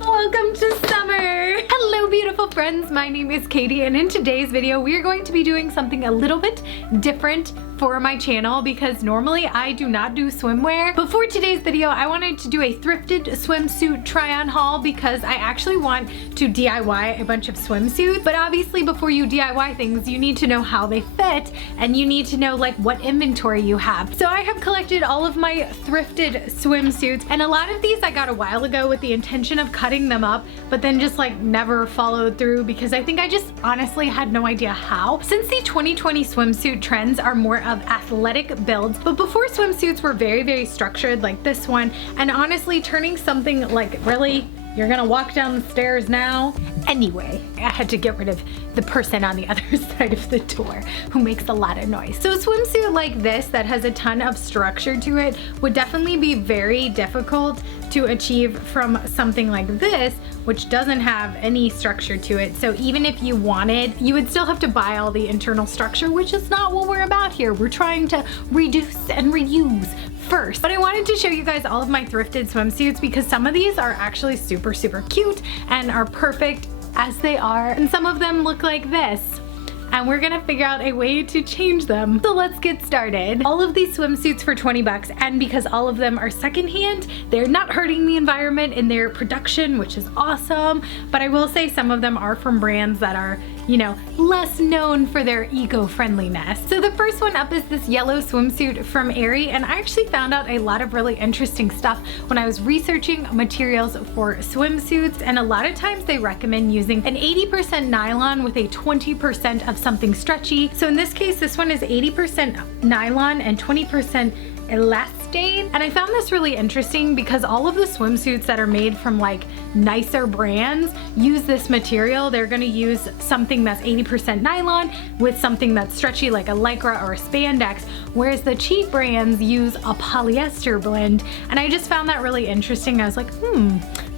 Welcome to summer! Hello beautiful friends, my name is Katie and in today's video we are going to be doing something a little bit different for my channel because normally I do not do swimwear. But for today's video I wanted to do a thrifted swimsuit try on haul because I actually want to DIY a bunch of swimsuits. But obviously before you DIY things you need to know how they fit and you need to know like what inventory you have. So I have collected all of my thrifted swimsuits and a lot of these I got a while ago with the intention of cutting them up but then just like never followed through because I think I just honestly had no idea how. Since the 2020 swimsuit trends are more of athletic builds, but before swimsuits were very structured like this one, and honestly turning something like really you're gonna walk down the stairs now. Anyway, I had to get rid of the person on the other side of the door who makes a lot of noise. So a swimsuit like this that has a ton of structure to it would definitely be very difficult to achieve from something like this, which doesn't have any structure to it. So even if you wanted, you would still have to buy all the internal structure, which is not what we're about here. We're trying to reduce and reuse first. But I wanted to show you guys all of my thrifted swimsuits because some of these are actually super cute and are perfect as they are, and some of them look like this. And we're gonna figure out a way to change them. So let's get started. All of these swimsuits for 20 bucks, and because all of them are secondhand, they're not hurting the environment in their production, which is awesome. But I will say some of them are from brands that are, you know, less known for their eco-friendliness. So the first one up is this yellow swimsuit from Aerie, and I actually found out a lot of really interesting stuff when I was researching materials for swimsuits, and a lot of times they recommend using an 80% nylon with a 20% of something stretchy. So in this case, this one is 80% nylon and 20% elastane. And I found this really interesting because all of the swimsuits that are made from like nicer brands use this material. They're gonna use something that's 80% nylon with something that's stretchy like a lycra or a spandex, whereas the cheap brands use a polyester blend. And I just found that really interesting. I was like,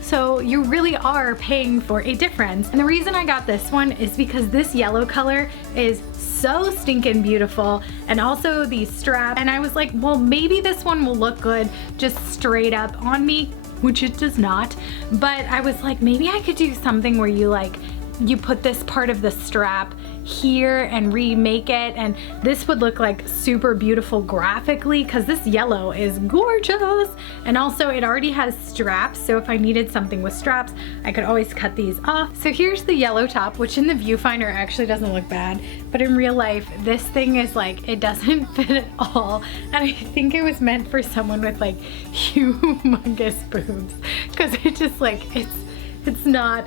so you really are paying for a difference. And the reason I got this one is because this yellow color is so stinking beautiful, and also these straps. And I was like, well, maybe this one will look good just straight up on me, which it does not. But I was like, maybe I could do something where you put this part of the strap here and remake it, and this would look like super beautiful graphically because this yellow is gorgeous. And also it already has straps, so if I needed something with straps I could always cut these off. So here's the yellow top, which in the viewfinder actually doesn't look bad, but in real life this thing is like, it doesn't fit at all, and I think it was meant for someone with like humongous boobs because it just like it's not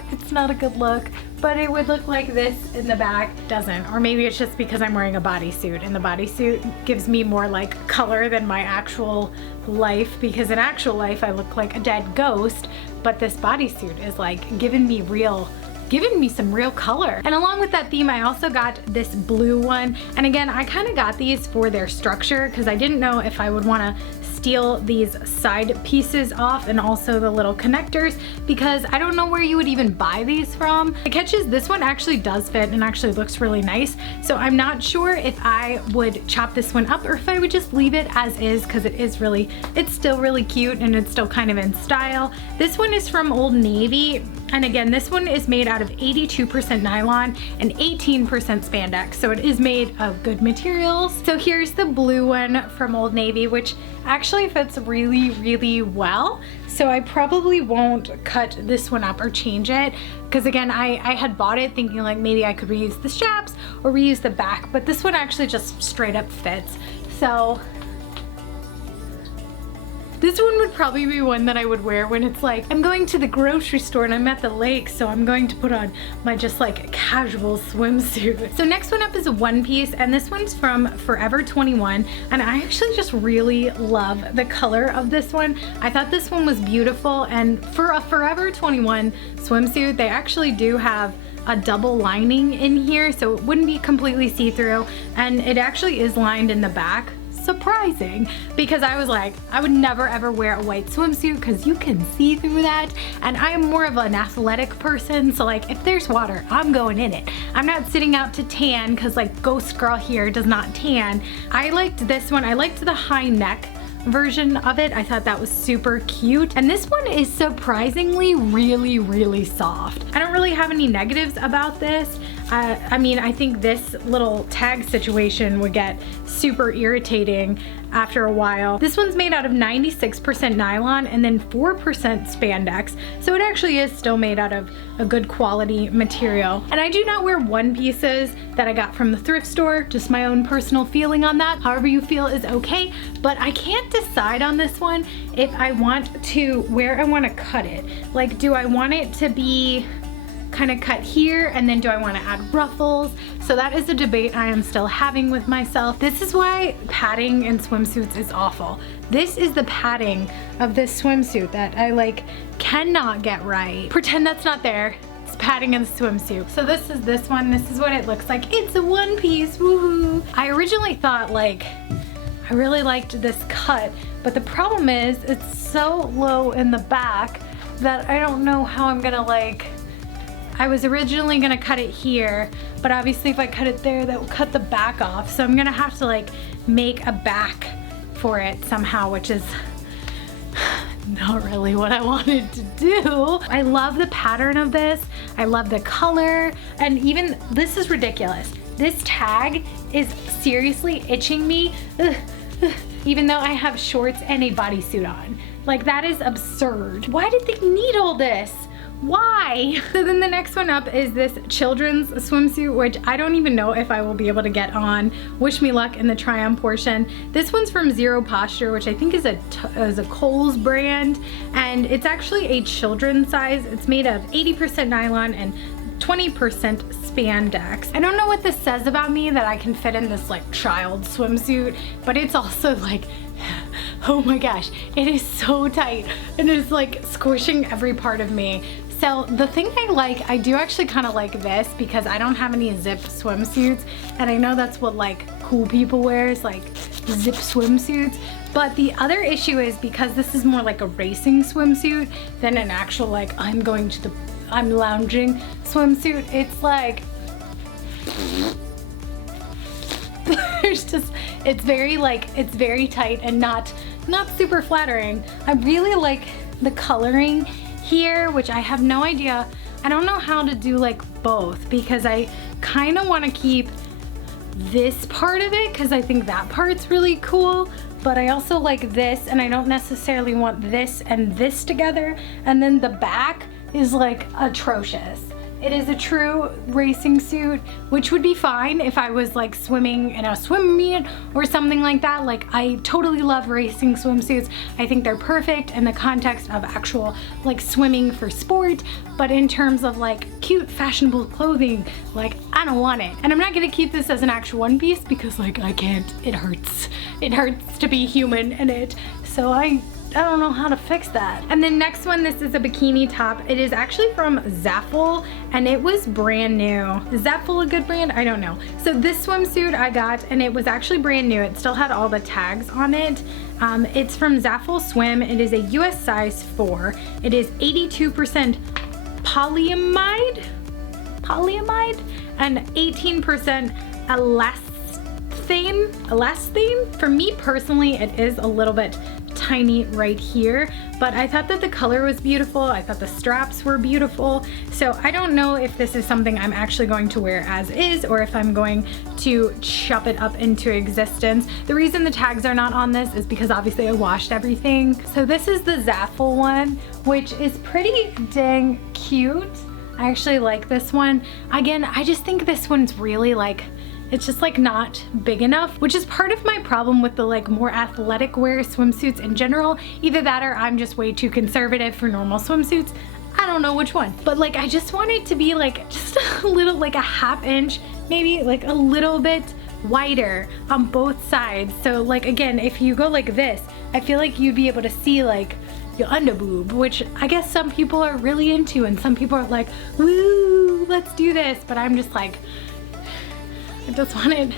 a good look. But it would look like this in the back. Doesn't. Or maybe it's just because I'm wearing a bodysuit and the bodysuit gives me more like color than my actual life, because in actual life I look like a dead ghost, but this bodysuit is like giving me some real color. And along with that theme I also got this blue one, and again I kind of got these for their structure because I didn't know if I would want to steal these side pieces off and also the little connectors because I don't know where you would even buy these from. The catch is this one actually does fit and actually looks really nice, so I'm not sure if I would chop this one up or if I would just leave it as is because it's still really cute and it's still kind of in style. This one is from Old Navy, and again this one is made out of 82% nylon and 18% spandex, so it is made of good materials. So here's the blue one from Old Navy, which actually fits really well. So I probably won't cut this one up or change it because again I had bought it thinking like maybe I could reuse the straps or reuse the back, but this one actually just straight up fits. So this one would probably be one that I would wear when it's like, I'm going to the grocery store and I'm at the lake, so I'm going to put on my just like casual swimsuit. So next one up is a one piece, and this one's from Forever 21, and I actually just really love the color of this one. I thought this one was beautiful, and for a Forever 21 swimsuit, they actually do have a double lining in here, so it wouldn't be completely see-through, and it actually is lined in the back. Surprising, because I was like, I would never ever wear a white swimsuit because you can see through that, and I am more of an athletic person, so like if there's water I'm going in it. I'm not sitting out to tan because like Ghost Girl here does not tan. I liked this one. I liked the high neck version of it. I thought that was super cute. And this one is surprisingly really, really soft. I don't really have any negatives about this. I mean, I think this little tag situation would get super irritating after a while. This one's made out of 96% nylon and then 4% spandex. So it actually is still made out of a good quality material. And I do not wear one pieces that I got from the thrift store, just my own personal feeling on that. However you feel is okay, but I can't decide on this one if I want to, where I want to cut it. Like, do I want it to be kind of cut here, and then do I want to add ruffles? So that is a debate I am still having with myself. This is why padding in swimsuits is awful. This is the padding of this swimsuit that I like cannot get right. Pretend that's not there. It's padding in the swimsuit. So this is this one. This is what it looks like. It's a one piece, woohoo. I originally thought like, I really liked this cut, but the problem is it's so low in the back that I don't know how I'm gonna like, I was originally gonna cut it here, but obviously if I cut it there, that will cut the back off. So I'm gonna have to like make a back for it somehow, which is not really what I wanted to do. I love the pattern of this. I love the color, and even, this is ridiculous. This tag is seriously itching me, even though I have shorts and a bodysuit on. Like, that is absurd. Why did they need all this? Why? So then the next one up is this children's swimsuit, which I don't even know if I will be able to get on. Wish me luck in the try on portion. This one's from Zero Posture, which I think is a Kohl's brand, and it's actually a children's size. It's made of 80% nylon and 20% spandex. I don't know what this says about me that I can fit in this like child swimsuit, but it's also like, oh my gosh, it is so tight and it's like squishing every part of me. So the thing I like, I do actually kind of like this because I don't have any zip swimsuits, and I know that's what like cool people wear, is like zip swimsuits. But the other issue is because this is more like a racing swimsuit than an actual like I'm lounging swimsuit. It's like, there's just, it's very tight and not super flattering. I really like the coloring here, which I have no idea. I don't know how to do like both, because I kind of want to keep this part of it because I think that part's really cool, but I also like this, and I don't necessarily want this and this together. And then the back is like atrocious. It is a true racing suit, which would be fine if I was like swimming in a swim meet or something like that. Like, I totally love racing swimsuits. I think they're perfect in the context of actual like swimming for sport, but in terms of like cute fashionable clothing, like I don't want it. And I'm not gonna keep this as an actual one piece because like I can't, it hurts. It hurts to be human in it. So I don't know how to fix that. And then next one, this is a bikini top. It is actually from Zaful, and it was brand new. Is Zaful a good brand? I don't know. So this swimsuit I got, and it was actually brand new. It still had all the tags on it. It's from Zaful Swim. It is a US size 4. It is 82% polyamide and 18% elastane. For me personally, it is a little bit tiny right here, but I thought that the color was beautiful. I thought the straps were beautiful. So I don't know if this is something I'm actually going to wear as is, or if I'm going to chop it up into existence. The reason the tags are not on this is because obviously I washed everything. So this is the Zaful one, which is pretty dang cute. I actually like this one. Again, I just think this one's really like, it's just like not big enough, which is part of my problem with the like more athletic wear swimsuits in general. Either that or I'm just way too conservative for normal swimsuits. I don't know which one, but like I just want it to be like just a little, like a half inch, maybe like a little bit wider on both sides. So like, again, if you go like this, I feel like you'd be able to see like your underboob, which I guess some people are really into, and some people are like, woo, let's do this. But I'm just like, I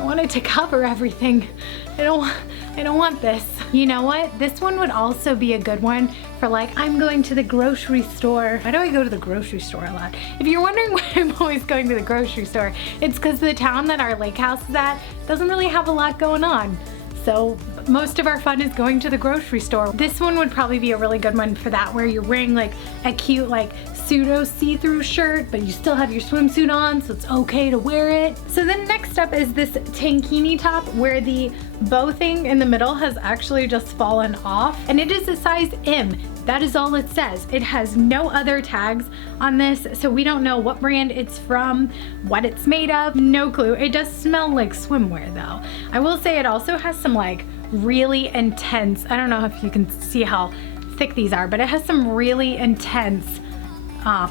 want it to cover everything. I don't want this. You know what? This one would also be a good one for like, I'm going to the grocery store. Why do I go to the grocery store a lot? If you're wondering why I'm always going to the grocery store, it's because the town that our lake house is at doesn't really have a lot going on. So most of our fun is going to the grocery store. This one would probably be a really good one for that, where you're wearing like a cute like pseudo see-through shirt, but you still have your swimsuit on, so it's okay to wear it. So then next up is this tankini top where the bow thing in the middle has actually just fallen off, and it is a size M. That is all it says. It has no other tags on this, so we don't know what brand it's from, what it's made of, no clue. It does smell like swimwear though. I will say it also has some like really intense, I don't know if you can see how thick these are, but it has some really intense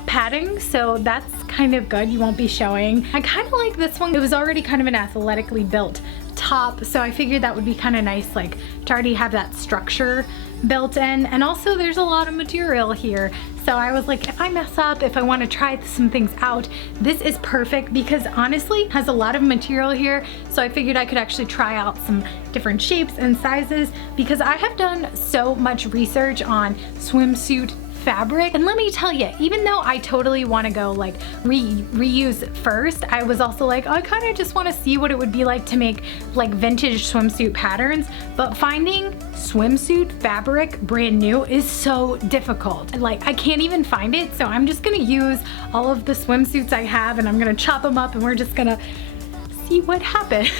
padding, so that's kind of good. You won't be showing. I kind of like this one. It was already kind of an athletically built top, so I figured that would be kind of nice, like to already have that structure built in. And also there's a lot of material here, so I was like, if I mess up, if I want to try some things out, this is perfect, because honestly it has a lot of material here, so I figured I could actually try out some different shapes and sizes, because I have done so much research on swimsuit fabric, and let me tell you, even though I totally want to go like reuse first, I was also like, I kind of just want to see what it would be like to make like vintage swimsuit patterns, but finding swimsuit fabric brand new is so difficult. Like I can't even find it, so I'm just gonna use all of the swimsuits I have and I'm gonna chop them up and we're just gonna see what happens.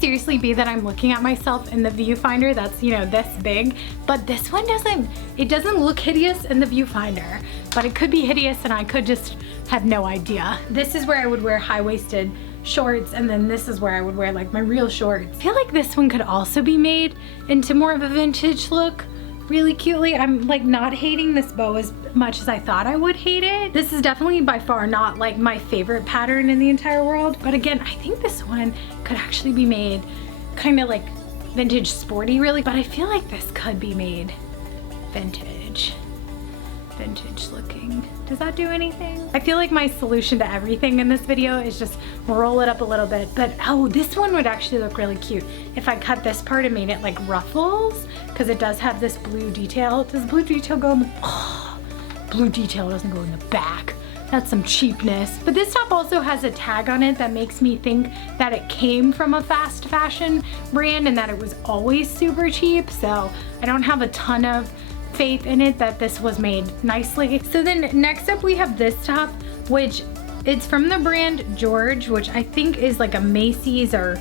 Seriously, be that I'm looking at myself in the viewfinder that's, you know, this big, but this one doesn't look hideous in the viewfinder, but it could be hideous and I could just have no idea. This is where I would wear high-waisted shorts, and then this is where I would wear like my real shorts. I feel like this one could also be made into more of a vintage look really cutely. I'm like not hating this bow as much as I thought I would hate it. This is definitely by far not like my favorite pattern in the entire world, but again, I think this one could actually be made kind of like vintage sporty really, but I feel like this could be made vintage looking. Does that do anything? I feel like my solution to everything in this video is just roll it up a little bit, but oh, this one would actually look really cute if I cut this part and made it like ruffles, because it does have this blue detail. Does blue detail go in the, oh, blue detail doesn't go in the back. That's some cheapness. But this top also has a tag on it that makes me think that it came from a fast fashion brand and that it was always super cheap, so I don't have a ton of faith in it that this was made nicely. So then next up we have this top, which it's from the brand George, which I think is like a Macy's or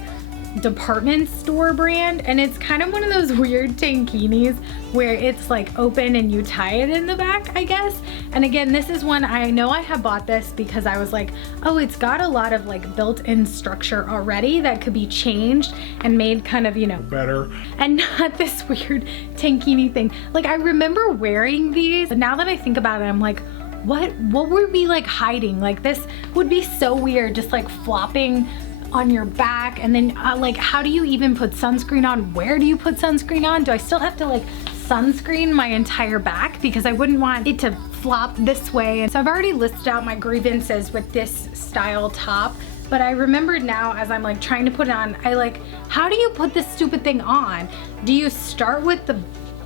department store brand, and it's kind of one of those weird tankinis where it's like open and you tie it in the back, I guess. And again, this is one I know I have bought this because I was like, oh, it's got a lot of like built-in structure already that could be changed and made kind of, you know, better, and not this weird tankini thing. Like I remember wearing these, but now that I think about it, I'm like, what were we like hiding? Like this would be so weird, just like flopping on your back, and then like how do you even put sunscreen on? Where do you put sunscreen on? Do I still have to like sunscreen my entire back? Because I wouldn't want it to flop this way. And so I've already listed out my grievances with this style top, but I remembered now as I'm like trying to put it on, I like, how do you put this stupid thing on? Do you start with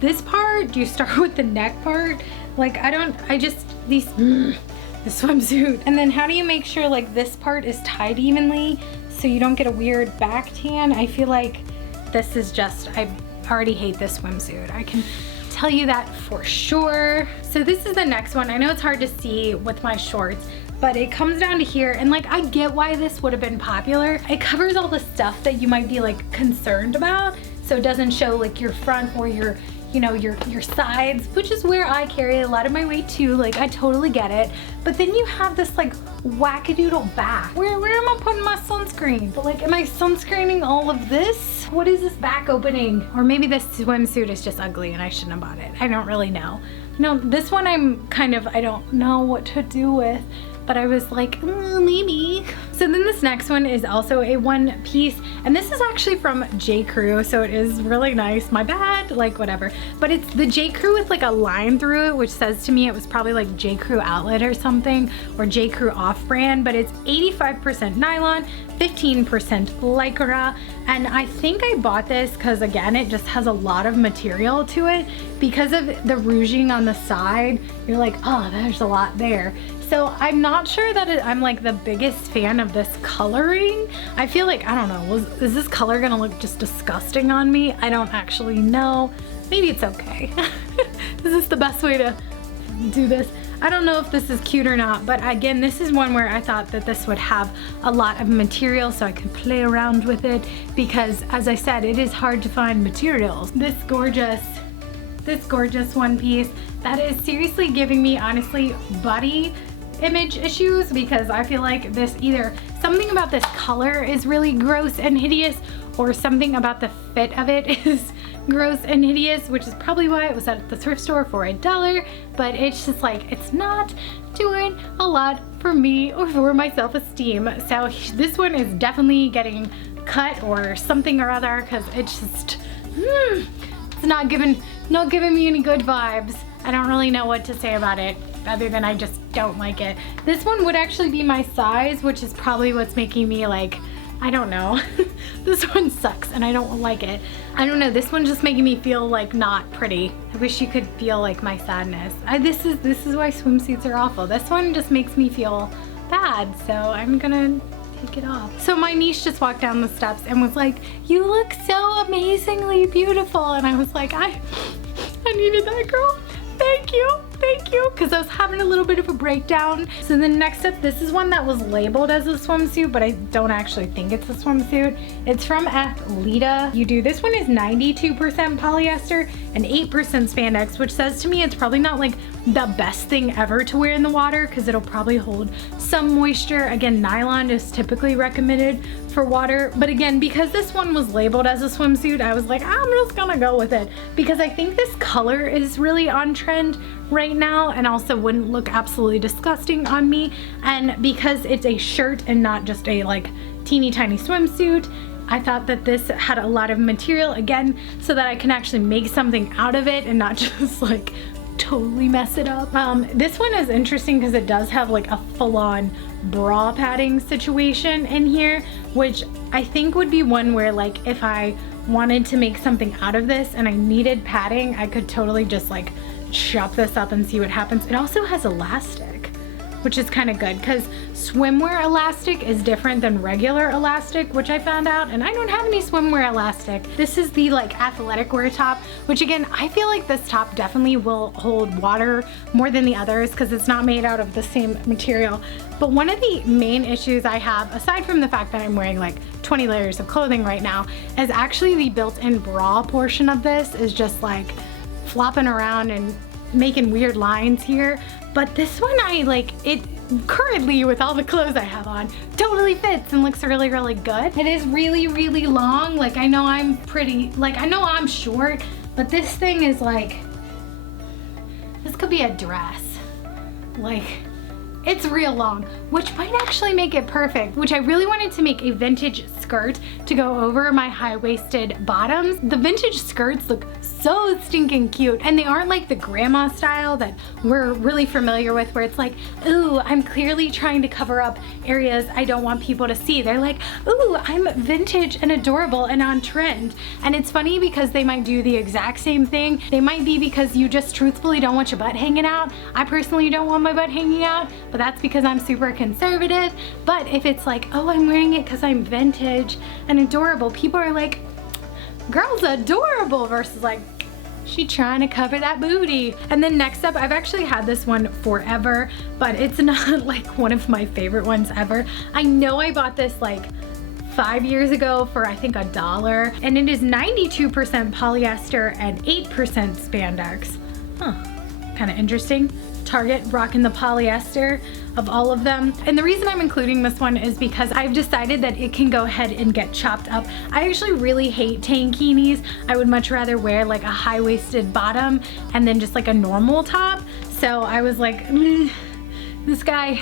this part? Do you start with the neck part? Like the swimsuit. And then how do you make sure like this part is tied evenly so you don't get a weird back tan? I feel like this is just, I already hate this swimsuit. I can tell you that for sure. So this is the next one. I know it's hard to see with my shorts, but it comes down to here, and like I get why this would have been popular. It covers all the stuff that you might be like concerned about, so it doesn't show like your front or your, you know, your sides, which is where I carry a lot of my weight too. Like I totally get it. But then you have this like wackadoodle back. Where am I putting my sunscreen? But like, am I sunscreening all of this? What is this back opening? Or maybe this swimsuit is just ugly and I shouldn't have bought it. I don't really know. No, this one I'm kind of, I don't know what to do with, but I was like, maybe. So then this next one is also a one piece, and this is actually from J. Crew, so it is really nice. My bad, like whatever. But it's the J. Crew with like a line through it, which says to me it was probably like J. Crew outlet or something, or J. Crew off-brand, but it's 85% nylon, 15% lycra, and I think I bought this because again, it just has a lot of material to it. Because of the ruching on the side, you're like, oh, there's a lot there. So I'm not sure that I'm like the biggest fan of of this coloring. I feel like, I don't know, is this color gonna look just disgusting on me? I don't actually know. Maybe it's okay. Is this the best way to do this? I don't know if this is cute or not, but again, this is one where I thought that this would have a lot of material so I could play around with it, because as I said, it is hard to find materials. This gorgeous one piece that is seriously giving me, honestly, body image issues, because I feel like this, either something about this color is really gross and hideous, or something about the fit of it is gross and hideous, which is probably why it was at the thrift store for $1, but it's just like, it's not doing a lot for me or for my self-esteem. So this one is definitely getting cut or something or other, because it's just, it's not giving me any good vibes. I don't really know what to say about it, other than I just don't like it. This one would actually be my size, which is probably what's making me like, I don't know. This one sucks and I don't like it. I don't know, this one's just making me feel like not pretty. I wish you could feel like my sadness. This is why swimsuits are awful. This one just makes me feel bad, so I'm gonna take it off. So my niece just walked down the steps and was like, "You look so amazingly beautiful," and I was like, I needed that, girl. Thank you, because I was having a little bit of a breakdown. So then next up, this is one that was labeled as a swimsuit, but I don't actually think it's a swimsuit. It's from Athleta. This one is 92% polyester and 8% spandex, which says to me it's probably not like the best thing ever to wear in the water, because it'll probably hold some moisture. Again, nylon is typically recommended for water, but again, because this one was labeled as a swimsuit, I was like, I'm just gonna go with it, because I think this color is really on trend right now, and also wouldn't look absolutely disgusting on me. And because it's a shirt and not just a like teeny tiny swimsuit, I thought that this had a lot of material, again, so that I can actually make something out of it and not just like totally mess it up. This one is interesting because it does have like a full-on bra padding situation in here, which I think would be one where, like, if I wanted to make something out of this and I needed padding, I could totally just like chop this up and see what happens. It also has elastic, which is kind of good, because swimwear elastic is different than regular elastic, which I found out, and I don't have any swimwear elastic. This is the like athletic wear top, which again, I feel like this top definitely will hold water more than the others because it's not made out of the same material. But one of the main issues I have, aside from the fact that I'm wearing like 20 layers of clothing right now, is actually the built-in bra portion of this is just like flopping around and making weird lines here. But this one, I like it currently with all the clothes I have on, totally fits and looks really, really good. It is really, really long. Like, I know I'm pretty, like, I know I'm short, but this thing is like, this could be a dress. Like, it's real long, which might actually make it perfect, which I really wanted to make a vintage skirt to go over my high-waisted bottoms. The vintage skirts look so stinking cute, and they aren't like the grandma style that we're really familiar with, where it's like, ooh, I'm clearly trying to cover up areas I don't want people to see. They're like, ooh, I'm vintage and adorable and on trend. And it's funny because they might do the exact same thing. They might be because you just truthfully don't want your butt hanging out. I personally don't want my butt hanging out, but that's because I'm super conservative. But if it's like, oh, I'm wearing it because I'm vintage and adorable, people are like, girl's adorable, versus like, she trying to cover that booty. And then next up, I've actually had this one forever, but it's not like one of my favorite ones ever. I know I bought this like 5 years ago for I think $1, and it is 92% polyester and 8% spandex. Huh, kind of interesting. Target rocking the polyester of all of them. And the reason I'm including this one is because I've decided that it can go ahead and get chopped up. I actually really hate tankinis. I would much rather wear like a high-waisted bottom and then just like a normal top. So I was like, this guy,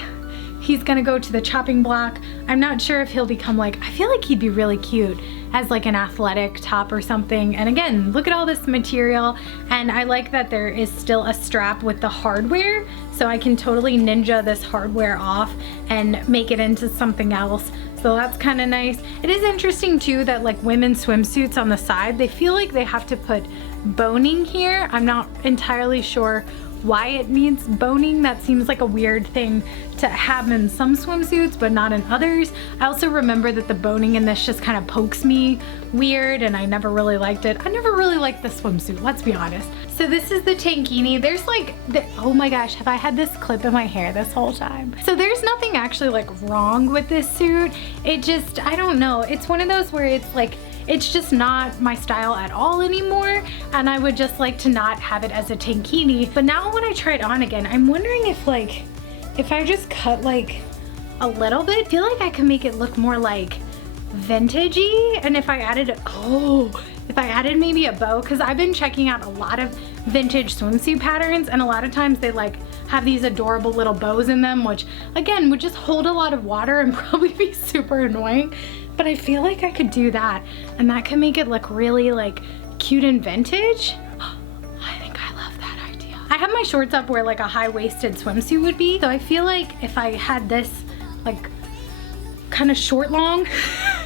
he's gonna go to the chopping block. I'm not sure if he'll become like, I feel like he'd be really cute as like an athletic top or something. And again, look at all this material. And I like that there is still a strap with the hardware, so I can totally ninja this hardware off and make it into something else. So that's kind of nice. It is interesting too that like women's swimsuits on the side, they feel like they have to put boning here. I'm not entirely sure why it needs boning. That seems like a weird thing to have in some swimsuits, but not in others. I also remember that the boning in this just kind of pokes me weird, and I never really liked it. I never really liked the swimsuit, let's be honest. So this is the tankini. There's like, oh my gosh, have I had this clip in my hair this whole time? So there's nothing actually like wrong with this suit. It just, I don't know. It's one of those where it's like, it's just not my style at all anymore, and I would just like to not have it as a tankini. But now when I try it on again, I'm wondering if like, if I just cut like a little bit, I feel like I could make it look more like vintagey. And if I added, if I added maybe a bow, because I've been checking out a lot of vintage swimsuit patterns, and a lot of times they like have these adorable little bows in them, which again would just hold a lot of water and probably be super annoying. But I feel like I could do that, and that could make it look really like cute and vintage. I think I love that idea. I have my shorts up where like a high-waisted swimsuit would be, so I feel like if I had this like kind of short long,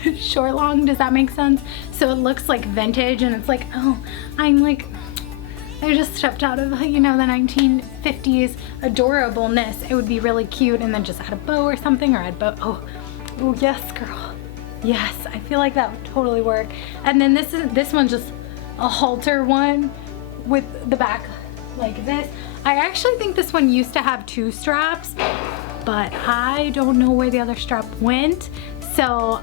does that make sense? So it looks like vintage, and it's like, oh, I'm like, I just stepped out of, you know, the 1950s adorableness. It would be really cute, and then just add a bow or something, or add bow. Oh yes, girl. Yes, I feel like that would totally work. And then this one's just a halter one with the back like this. I actually think this one used to have 2 straps, but I don't know where the other strap went. So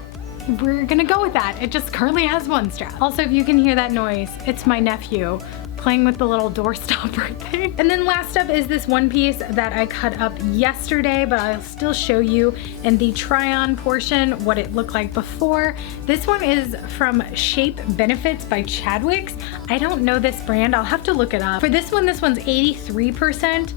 we're gonna go with that. It just currently has 1 strap. Also, if you can hear that noise, it's my nephew playing with the little door stopper thing. And then last up is this one piece that I cut up yesterday, but I'll still show you in the try-on portion what it looked like before. This one is from Shape Benefits by Chadwick's. I don't know this brand, I'll have to look it up. For this one's 83%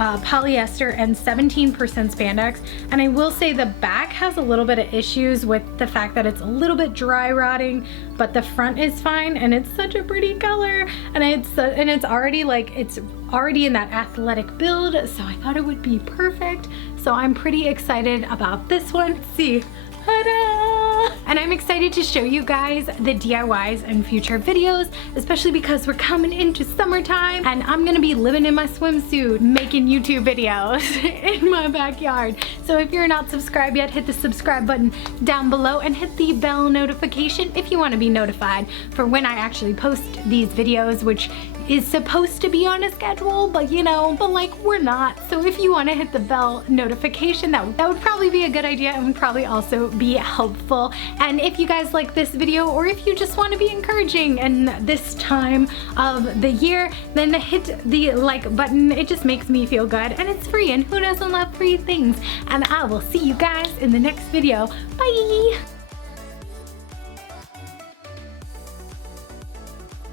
polyester and 17% spandex, and I will say the back has a little bit of issues with the fact that it's a little bit dry rotting, but the front is fine, and it's such a pretty color, and it's already like, it's already in that athletic build, so I thought it would be perfect. So I'm pretty excited about this one. Let's see. Ta-da! And I'm excited to show you guys the DIYs in future videos, especially because we're coming into summertime, and I'm gonna be living in my swimsuit making YouTube videos in my backyard. So if you're not subscribed yet, hit the subscribe button down below and hit the bell notification if you want to be notified for when I actually post these videos, which is supposed to be on a schedule, but you know, but like we're not. So if you want to hit the bell notification, that would probably be a good idea, and would probably also be helpful. And if you guys like this video, or if you just want to be encouraging in this time of the year, then hit the like button. It just makes me feel good, and it's free, and who doesn't love free things? And I will see you guys in the next video. Bye!